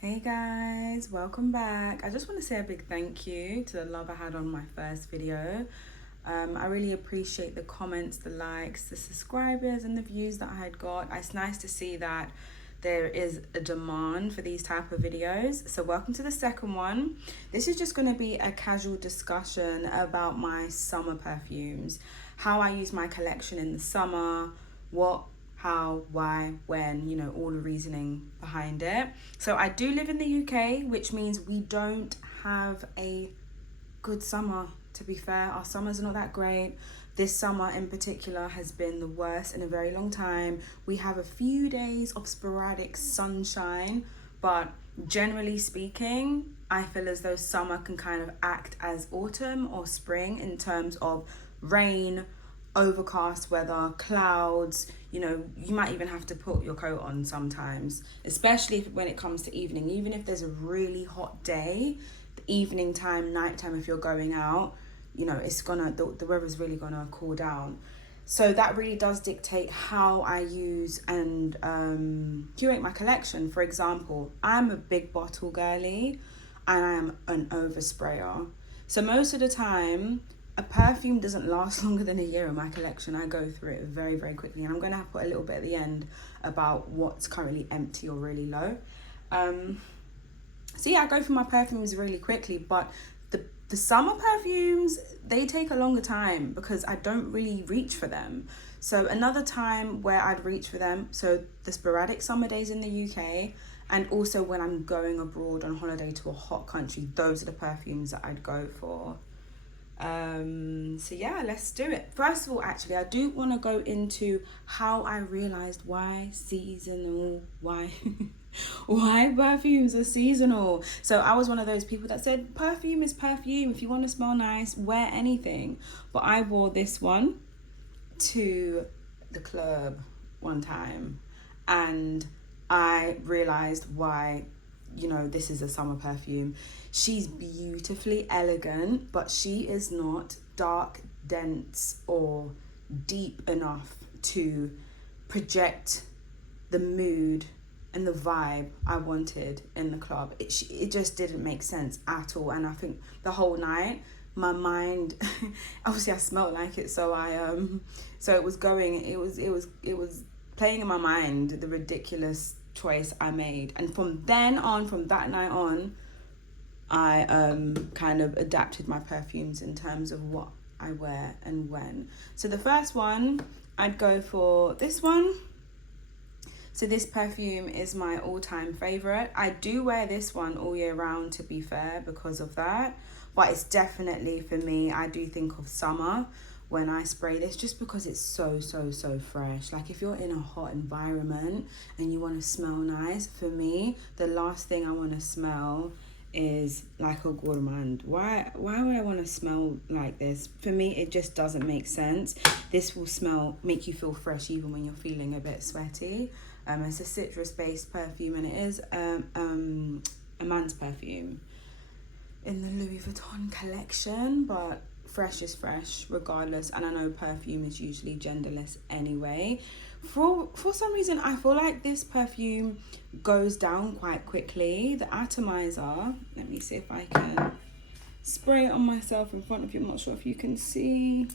Hey guys, welcome back. I just want to say a big thank you to the love I had on my first video. I really appreciate the comments, the likes, the subscribers and the views that I had got. It's nice to see that there is a demand for these type of videos. So welcome to the second one. This is just going to be a casual discussion about my summer perfumes, how I use my collection in the summer, what, how, why, when, all the reasoning behind it. So I do live in the UK, which means we don't have a good summer. To be fair, our summers are not that great. This summer in particular has been the worst in a very long time. We have a few days of sporadic sunshine, but generally speaking, I feel as though summer can kind of act as autumn or spring in terms of rain, overcast weather, clouds. You might even have to put your coat on sometimes, especially when it comes to evening. Even if there's a really hot day, the evening time, nighttime, if you're going out, it's gonna, the weather's really gonna cool down. So that really does dictate how I use and curate my collection. For example, I'm a big bottle girly and I am an oversprayer. So most of the time, a perfume doesn't last longer than a year in my collection. I go through it very, very quickly. And I'm going to put a little bit at the end about what's currently empty or really low. So yeah, I go through my perfumes really quickly. But the summer perfumes, they take a longer time because I don't really reach for them. So another time where I'd reach for them, so the sporadic summer days in the UK, and also when I'm going abroad on holiday to a hot country, those are the perfumes that I'd go for. So yeah, let's do it. First of all, actually, I do want to go into how I realized why seasonal, why why perfumes are seasonal. So I was one of those people that said perfume is perfume. If you want to smell nice, wear anything. But I wore this one to the club one time and I realized why this is a summer perfume. She's beautifully elegant, but she is not dark, dense, or deep enough to project the mood and the vibe I wanted in the club. It just didn't make sense at all. And I think the whole night, my mind, obviously I smelled like it, so so it was playing in my mind the ridiculous choice I made. And from that night on, I kind of adapted my perfumes in terms of what I wear and when. So the first one, I'd go for this one. So this perfume is my all-time favorite. I do wear this one all year round, to be fair, because of that. But it's definitely, for me, I do think of summer when I spray this, just because it's so fresh. Like if you're in a hot environment and you want to smell nice, for me, the last thing I want to smell is like a gourmand. Why would I want to smell like this? For me, it just doesn't make sense. This will make you feel fresh even when you're feeling a bit sweaty. It's a citrus-based perfume, and it is a man's perfume in the Louis Vuitton collection, but fresh is fresh regardless. And I know perfume is usually genderless anyway. For some reason, I feel like this perfume goes down quite quickly. The atomizer, let me see if I can spray it on myself in front of you. I'm not sure if you can see.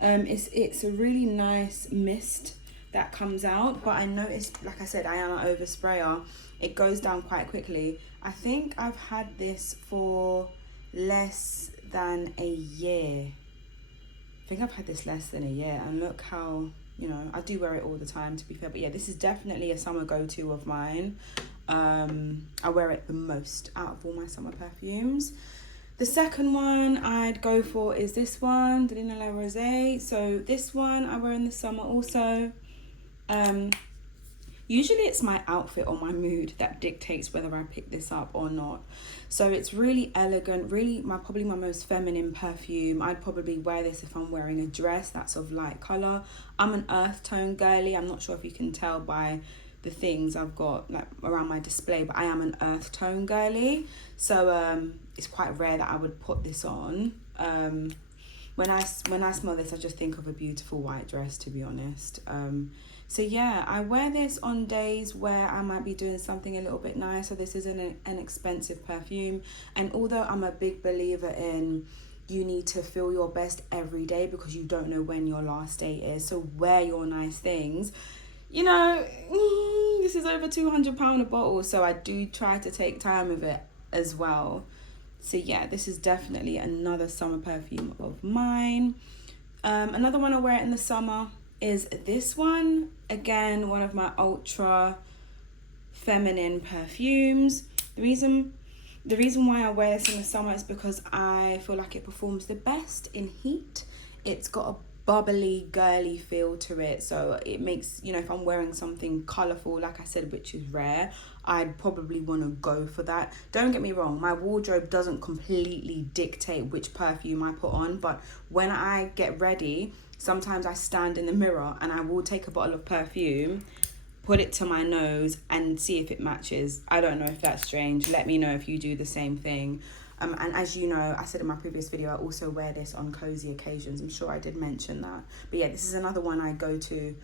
It's a really nice mist that comes out, but I noticed, like I said, I am an oversprayer. It goes down quite quickly. I think I've had this for less than a year. I think I've had this less than a year, and look how, I do wear it all the time, to be fair. But yeah, this is definitely a summer go-to of mine. I wear it the most out of all my summer perfumes. The second one I'd go for is this one, Delina La Rosé. So this one I wear in the summer also. Usually it's my outfit or my mood that dictates whether I pick this up or not. So it's really elegant, really probably my most feminine perfume. I'd probably wear this if I'm wearing a dress that's of light colour. I'm an earth tone girly. I'm not sure if you can tell by the things I've got like around my display, but I am an earth tone girly. So it's quite rare that I would put this on. When I smell this, I just think of a beautiful white dress, to be honest. So yeah, I wear this on days where I might be doing something a little bit nicer. This isn't an expensive perfume. And although I'm a big believer in you need to feel your best every day because you don't know when your last day is. So wear your nice things. You know, this is over £200 a bottle. So I do try to take time with it as well. So yeah, this is definitely another summer perfume of mine. Another one I wear in the summer is this one. Again, one of my ultra feminine perfumes. The reason why I wear this in the summer is because I feel like it performs the best in heat. It's got a bubbly, girly feel to it, so it makes, you know, if I'm wearing something colourful, like I said, which is rare, I'd probably want to go for that. Don't get me wrong, my wardrobe doesn't completely dictate which perfume I put on, but when I get ready, sometimes I stand in the mirror and I will take a bottle of perfume, put it to my nose and see if it matches. I don't know if that's strange. Let me know if you do the same thing. And as you know, I said in my previous video, I also wear this on cozy occasions. I'm sure I did mention that. But yeah, this is another one I go to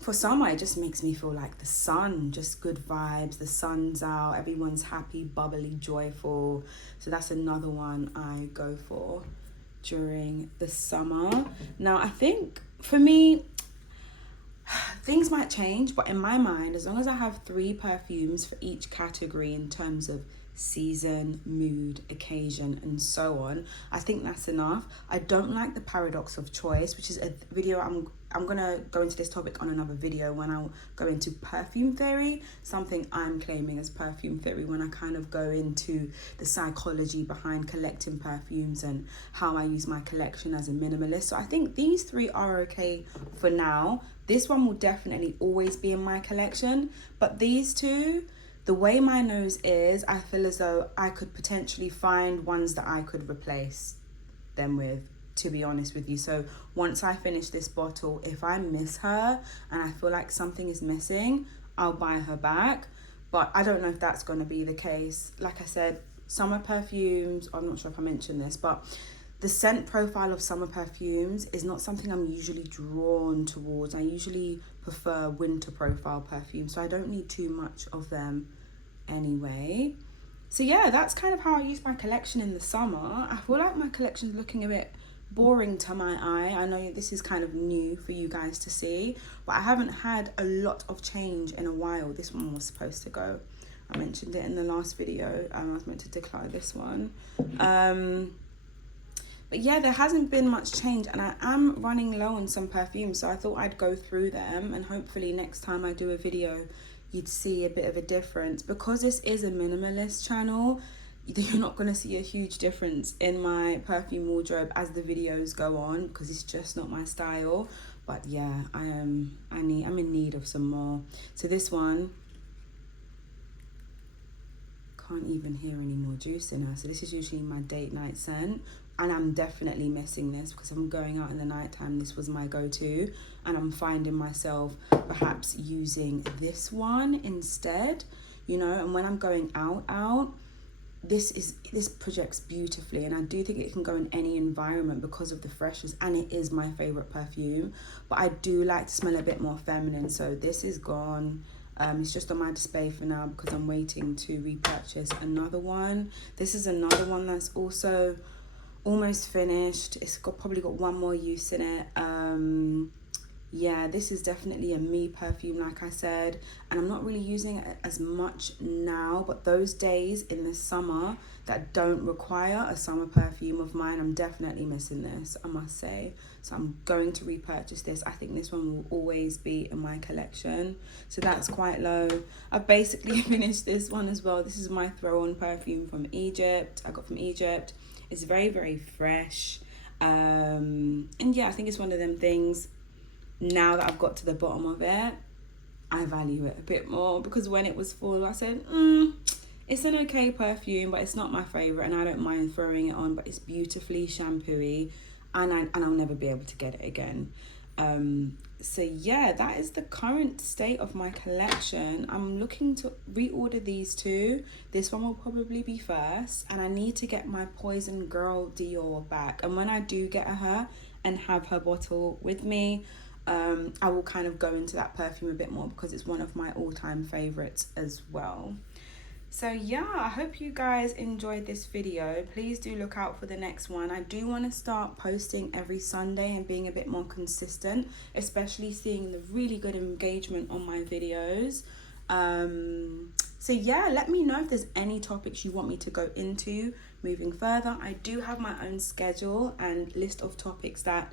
for summer. It just makes me feel like the sun, just good vibes. The sun's out, everyone's happy, bubbly, joyful. So that's another one I go for during the summer. Now, I think for me, things might change, but in my mind, as long as I have 3 perfumes for each category in terms of season, mood, occasion, and so on, I think that's enough. I don't like the paradox of choice, which is a video I'm gonna go into this topic on another video when I go into perfume theory, something I'm claiming as perfume theory, when I kind of go into the psychology behind collecting perfumes and how I use my collection as a minimalist. So I think these 3 are okay for now. This one will definitely always be in my collection, but these 2, the way my nose is, I feel as though I could potentially find ones that I could replace them with, to be honest with you. So once I finish this bottle, if I miss her and I feel like something is missing, I'll buy her back. But I don't know if that's going to be the case. Like I said, summer perfumes, I'm not sure if I mentioned this, but the scent profile of summer perfumes is not something I'm usually drawn towards. I usually prefer winter profile perfumes, so I don't need too much of them anyway. So yeah, that's kind of how I use my collection in the summer. I feel like my collection's looking a bit boring to my eye. I know this is kind of new for you guys to see, but I haven't had a lot of change in a while. This one was supposed to go. I mentioned it in the last video. I was meant to declare this one. But yeah, there hasn't been much change, and I am running low on some perfumes, so I thought I'd go through them, and hopefully next time I do a video, you'd see a bit of a difference. Because this is a minimalist channel, you're not going to see a huge difference in my perfume wardrobe as the videos go on, because it's just not my style. But yeah, I'm in need of some more. So this one, can't even hear any more juice in her. So this is usually my date night scent, and I'm definitely missing this because I'm going out in the nighttime. This was my go-to, and I'm finding myself perhaps using this one instead, you know. And when I'm going out, this projects beautifully, and I do think it can go in any environment because of the freshness, and it is my favorite perfume. But I do like to smell a bit more feminine, so this is gone. It's just on my display for now because I'm waiting to repurchase another one. This is another one that's also almost finished. It's probably got one more use in it. Yeah, this is definitely a me perfume, like I said, and I'm not really using it as much now, but those days in the summer that don't require a summer perfume of mine, I'm definitely missing this, I must say. So I'm going to repurchase this. I think this one will always be in my collection. So that's quite low. I've basically finished this one as well. This is my throw-on perfume from Egypt. I got from Egypt. It's very, very fresh. And yeah, I think it's one of them things, now that I've got to the bottom of it, I value it a bit more, because when it was full, I said, it's an okay perfume, but it's not my favorite, and I don't mind throwing it on, but it's beautifully shampooey, and I'll never be able to get it again. So yeah, that is the current state of my collection. I'm looking to reorder these 2. This one will probably be first, and I need to get my Poison Girl Dior back. And when I do get her and have her bottle with me, I will kind of go into that perfume a bit more because it's one of my all-time favorites as well. So yeah, I hope you guys enjoyed this video. Please do look out for the next one. I do want to start posting every Sunday and being a bit more consistent, especially seeing the really good engagement on my videos. So yeah, let me know if there's any topics you want me to go into moving further. I do have my own schedule and list of topics that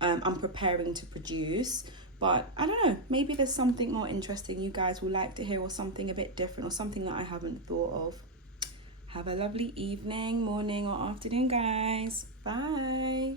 I'm preparing to produce, but I don't know, maybe there's something more interesting you guys will like to hear, or something a bit different, or something that I haven't thought of. Have a lovely evening, morning, or afternoon, guys. Bye.